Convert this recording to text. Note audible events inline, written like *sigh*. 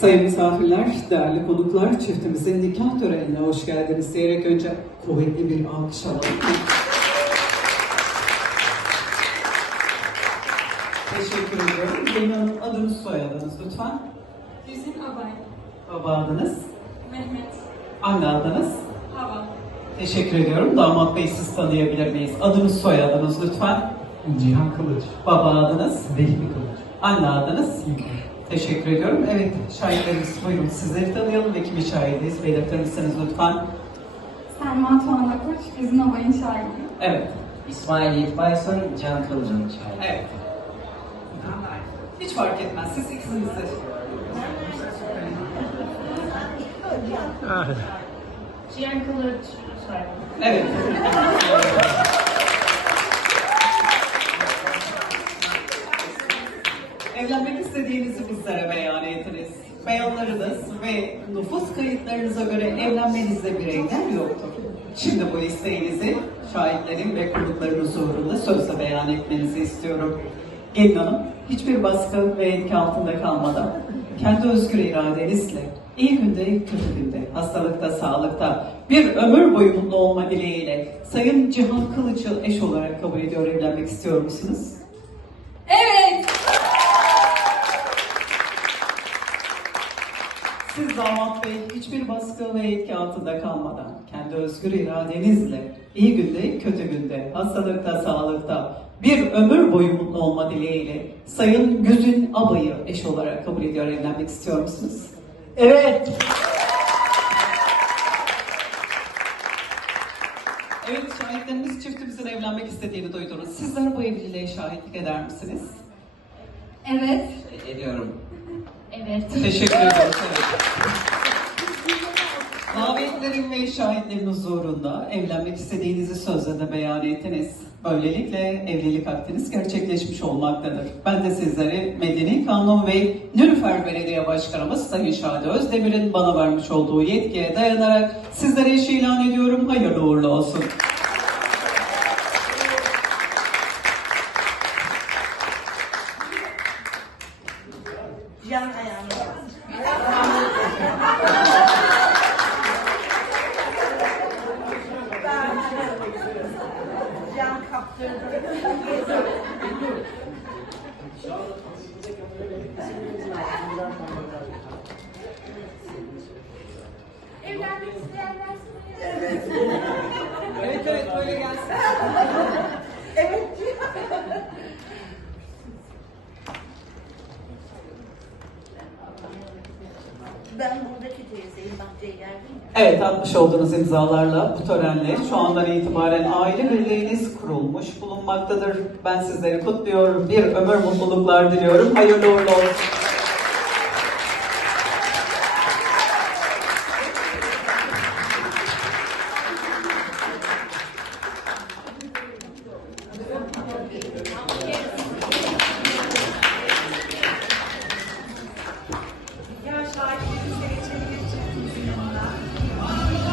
Sayın misafirler, değerli konuklar, çiftimizin nikah törenine hoş geldiniz diyerek önce kuvvetli bir alkış alalım. Teşekkür ediyorum. Gelin Hanım adınız soyadınız lütfen. Güzin Abay, Baba adınız, Mehmet, anne adınız. Hava, Teşekkür ediyorum. Damat Bey siz tanıyabilir miyiz? Adınız soyadınız lütfen. Cihan Kılıç, Baba adınız, Vehbi Kılıç. anne adınız. Teşekkür ediyorum. Evet, şahitlerimiz buyurun sizleri tanıyalım ve kimi şahidiyiz? Belirtir misiniz lütfen? Selma Tuğan Akkoç, Güzin Abay'ın şahidi. Evet. İsmail Yiğit Bayson, Can Kılıç'ın şahidi. Evet. Hiç fark etmez. Siz ikisiniz de. Cihan Kılıç, şahidi. Evet. *laughs* bizlere beyan ettiniz. Beyanlarınız ve nüfus kayıtlarınıza göre evlenmenizde bir engel yoktur. Şimdi bu isteğinizi şahitlerin ve konukların huzurunda sözle beyan etmenizi istiyorum. Gelin Hanım, hiçbir baskı ve etki altında kalmadan kendi özgür iradenizle iyi günde, kötü günde, hastalıkta, sağlıkta bir ömür boyu mutlu olma dileğiyle Sayın Cihan Kılıç'ı eş olarak kabul ediyor evlenmek istiyor musunuz? Evet! Siz damat bey hiçbir baskı ve etki altında kalmadan kendi özgür iradenizle iyi günde, kötü günde, hastalıkta, sağlıkta bir ömür boyu mutlu olma dileğiyle Sayın Güzün Abay'ı eş olarak kabul ediyor evlenmek istiyor musunuz? Evet. Evet, şahitlerimiz çiftimizin evlenmek istediğini duydunuz. Sizler bu evliliğe şahitlik eder misiniz? Evet. Ediyorum. Evet. Teşekkür ederiz. Evet. Davetlerin ve şahitlerin huzurunda evlenmek istediğinizi sözle de beyan ettiniz. Böylelikle evlilik akdiniz gerçekleşmiş olmaktadır. Ben de sizleri Medeni Kanun ve Nülüfer Belediye Başkanımız Sayın Şadi Özdemir'in bana vermiş olduğu yetkiye dayanarak sizlere eş ilan ediyorum. Hayırlı uğurlu olsun. Evlenmek isteyenler Evet. Evet evet böyle gelsin. Evet. Ben Evet atmış olduğunuz imzalarla bu törenle şu andan itibaren aile birliğiniz kurulmuş bulunmaktadır. Ben sizleri kutluyorum. Bir ömür mutluluklar diliyorum. Hayırlı uğurlu olsun.